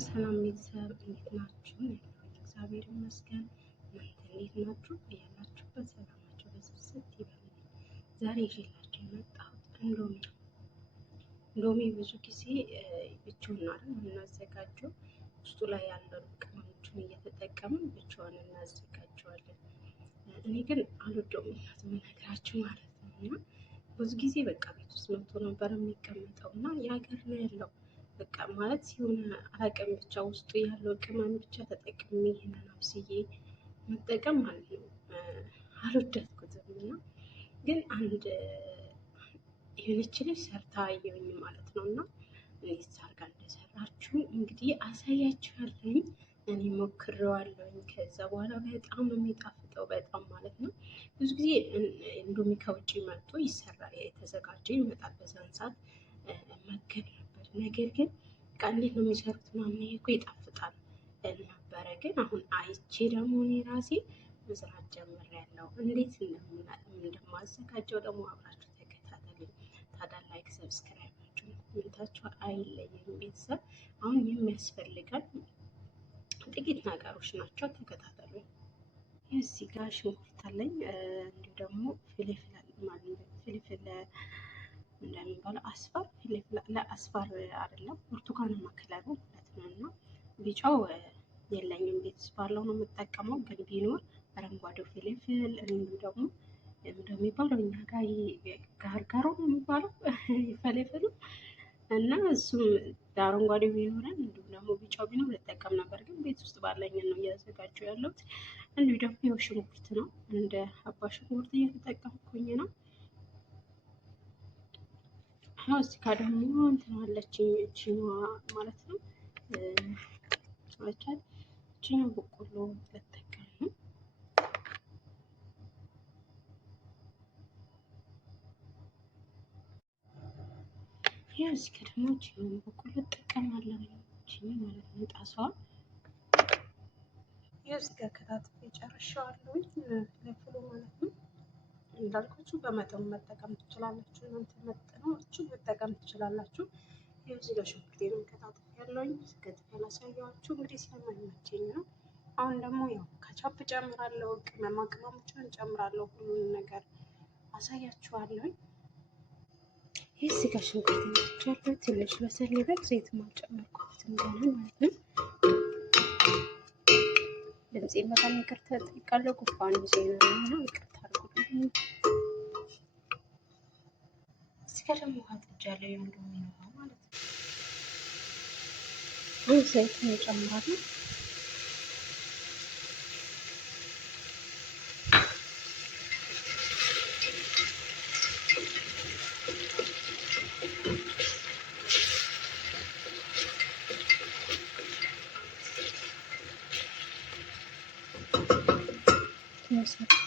ሰላም ቤተሰብ እንዴት ናችሁ? እግዚአብሔር ይመስገን። እናንተ እንዴት ናችሁ? ያላችሁበት ሰላማችሁ በስስት ይበል። ዛሬ ይዤላችሁ የመጣሁት እንዶሚ ነው። እንዶሚ ብዙ ጊዜ ብቻውን አይደል የምናዘጋጀው፣ ውስጡ ላይ ያለው ቅመሞችን እየተጠቀምን ብቻውን እናዘጋጀዋለን። እኔ ግን አልወደውም የምነግራችሁ ማለት ነው። እና ብዙ ጊዜ በቃ ቤት ውስጥ መጥቶ ነበር የሚቀመጠው እና የሀገር ነው ያለው በቃ ማለት የሆነ አላውቅም ብቻ ውስጡ ያለው ቅመም ብቻ ተጠቅሜ ይሄንን አብስዬ መጠቀም ማለት ነው አልወደድኩትም። እና ግን አንድ የሆነች ልጅ ሰርታ አየሁኝ ማለት ነው። እና እንዴት አድርጋ እንደሰራችሁ እንግዲህ አሳያችኋለሁኝ። እኔ ሞክሬዋለሁኝ። ከዛ በኋላ በጣም ነው የሚጣፍጠው፣ በጣም ማለት ነው። ብዙ ጊዜ እንዶሚ ከውጭ መጥቶ ይሰራል፣ የተዘጋጀ ይመጣል። በዛን ሰዓት መገብ ነበር። ነገር ግን እንዴት ነው የሚሰሩት ምናምን እኮ ይጣፍጣል ነበረ። ግን አሁን አይቼ ደግሞ እኔ ራሴ መስራት ጀምሬያለሁ። እንዴት እንደማዘጋጀው ደግሞ አብራችሁ ተከታተሉኝ። ታዲያ ላይክ፣ ሰብስክራይባችሁ ኮሜንታችሁ አይለየኝ ቤተሰብ። አሁን የሚያስፈልገን ጥቂት ነገሮች ናቸው፣ ተከታተሉኝ። እዚህ ጋር ሽንኩርት አለኝ፣ እንዲሁ ደግሞ ፍልፍል እንደሚባለው አስፋር ለአስፋር አይደለም ብርቱካናማ ከለሩ ማለት ነው። እና ቢጫው የለኝም ቤት ውስጥ ባለው ነው የምጠቀመው። ግን ቢኖር አረንጓዴው ፍልፍል እንዲሁ ደግሞ እንደሚባለው እኛ ጋር ጋርጋሮ ነው የሚባለው ፍልፍሉ እና እሱም አረንጓዴው ቢኖረን እንዲሁም ደግሞ ቢጫው ቢኖር ልጠቀም ነበር። ግን ቤት ውስጥ ባለኝ ነው እያዘጋጀሁ ያለሁት። እንዲሁ ደግሞ ያው ሽንኩርት ነው፣ እንደ አባ ሽንኩርት እየተጠቀምኩኝ ነው። ያው እዚህ ጋር ደግሞ እንትን አለችኝ እቺኛዋ ማለት ነው አቻል እቺኛው በቆሎ ልጠቀም ነው። ያው እዚህ ጋር ደግሞ እቺኛው በቆሎ እጠቀማለሁ እቺኛው ማለት ነው ጣሷ። ያው እዚህ ጋር ከታትፌ ጨርሻለሁ ለፍሎ ማለት ነው። እንዳልኳችሁ በመጠኑ መጠቀም ትችላላችሁ። እናንተ መጠናችሁ መጠቀም ትችላላችሁ። ይኸው እዚህ ጋር ሽንኩርቴን ከታትፍ ያለውኝ ስከትፍ ያላሳየኋችሁ እንግዲህ ስለማይመቸኝ ነው። አሁን ደግሞ ያው ካቻፕ ጨምራለሁ፣ ቅመማ ቅመሞችን ጨምራለሁ። ሁሉንም ነገር አሳያችኋለሁ። ይህ እዚህ ጋር ሽንኩርቴን ትቻለሁ። ትንሽ በሰል ይበል፣ ዘይት ማጨመርኩት እንደሆነ ማለት ነው። ድምፄን በጣም ይቅርታ እጠይቃለሁ። ጉንፋን ይዞኝ ነው እና ይቅርታ አድርጉልኝ። እዚህ ጋር ደግሞ ውሃ ጥጃለሁ፣ የእንዶሚ ውሃ ማለት ነው። አሁን ዘይቱን እጨምራለሁ።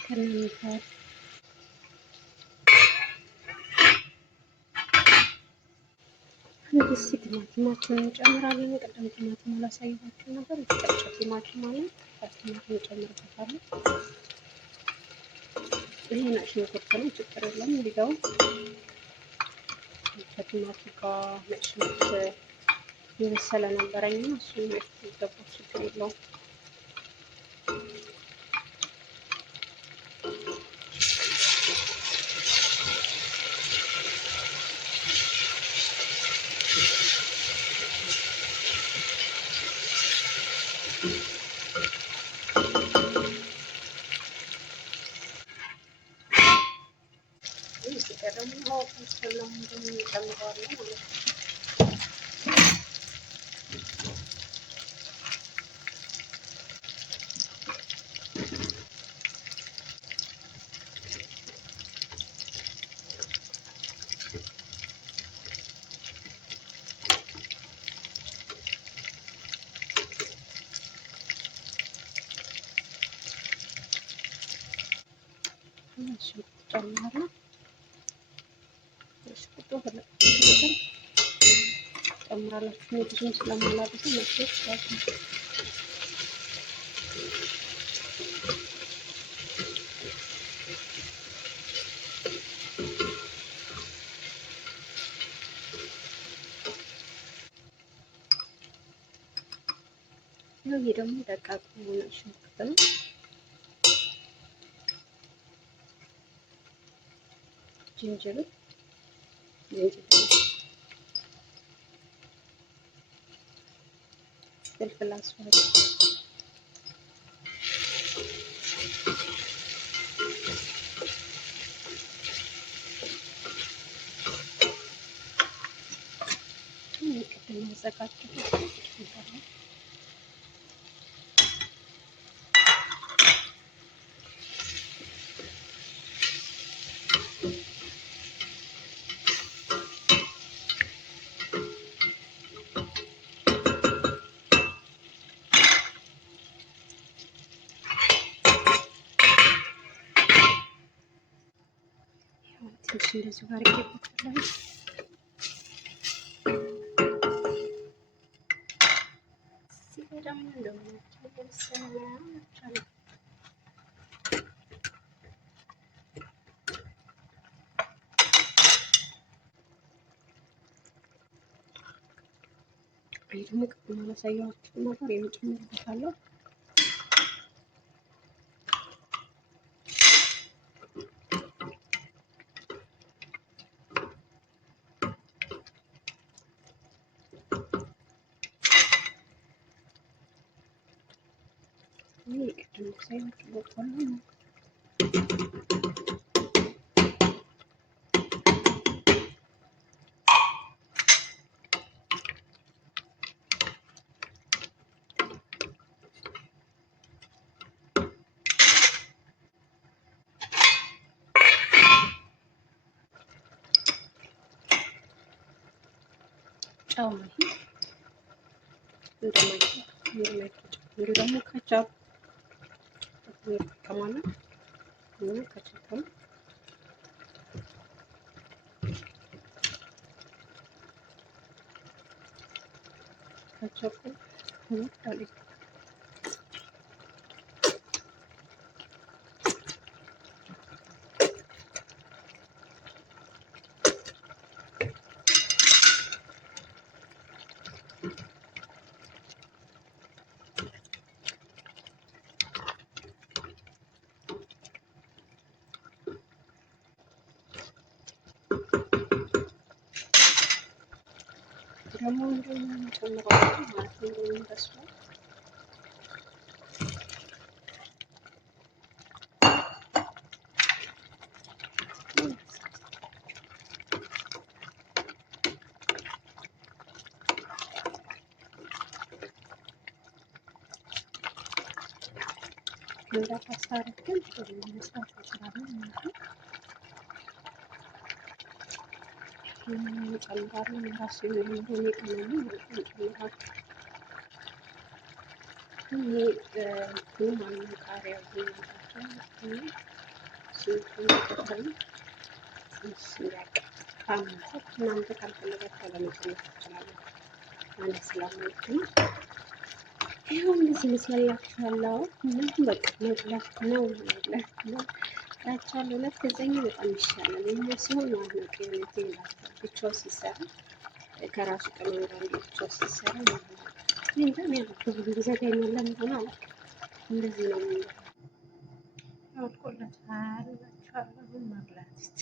ከነሚባል እዚህ ቲማቲማችንን እንጨምራለን። ቅድም ቲማቲም አላሳየኋችሁ ነበር። የተፈጨ ቲማቲም ማለት ቲማቲም እንጨምርበታለን። ይሄ ነጭ ሽንኩርት ነው፣ ችግር የለም እንዲገባ። ከቲማቲም ጋር ነጭ ሽንኩርት የበሰለ ነበረኝ እና እሱ ይገባ፣ ችግር የለውም። ደግሞ ሰላም እንደሚጨምረዋለን ማለት ነው። ጨምራለሁ ጨምራላችሁ ብዙም ስለማላበዛ መስሎት ይችላል። ይሄ ደግሞ ደቃቅ የሆነ ሽንኩርት ነው። ዝንጅብል ፍልፍል አስዋድ ቅድም ያዘጋጀሁት ትንሽ እንደዚህ አድርጌበታለሁ። እዚህ ጋር ደግሞ እንደምናቸው ይህ ደግሞ ቅድም ያላሳየኋችሁ ነገር የምጨምርበታለሁ። ይህ ቅድም ያሳየኋችሁ በቆሎ ነው። ጨው ነው እንደማይጨምሩ ደግሞ ከቻፕ እንጠቀማለን እና ከቻፕ እንወዳለን። ደግሞ እንደምንጨምረው ማለት ነው እንደሚበስለው እንዳፋሳ አድርገን መስራት እንችላለን ማለት ነው። እንጨምራለን ራሱ የሚሆን የቅመሙ እንጨምራለን። ይሄ ማነው ቃሪያ ሆናቸው ሲሆን ተፈረም ትንሽ እንዲያቃጥል እናንተ ካልፈለጋችሁ ለመጨመር ትችላላችሁ ማለት ስላልሆነች ነው። ይኸው እንደዚህ መስላላችኋለሁ። ምንም በቃ መብላት ነው እላችኋለሁ። ሁለት ገዛኝ በጣም ይሻላል። የኛ ሲሆን ማለት ነው ከእውነቴ እላችኋለሁ። ብቻው ሲሰራ ከራሱ ቅመም ጋር ብቻው ሲሰራ ማለት ነው። እንጃ ብዙ ጊዜ ገኛለን ሆነ እንደዚህ ነው የሚለው ያልቆለታል እላችኋለሁ። መብላት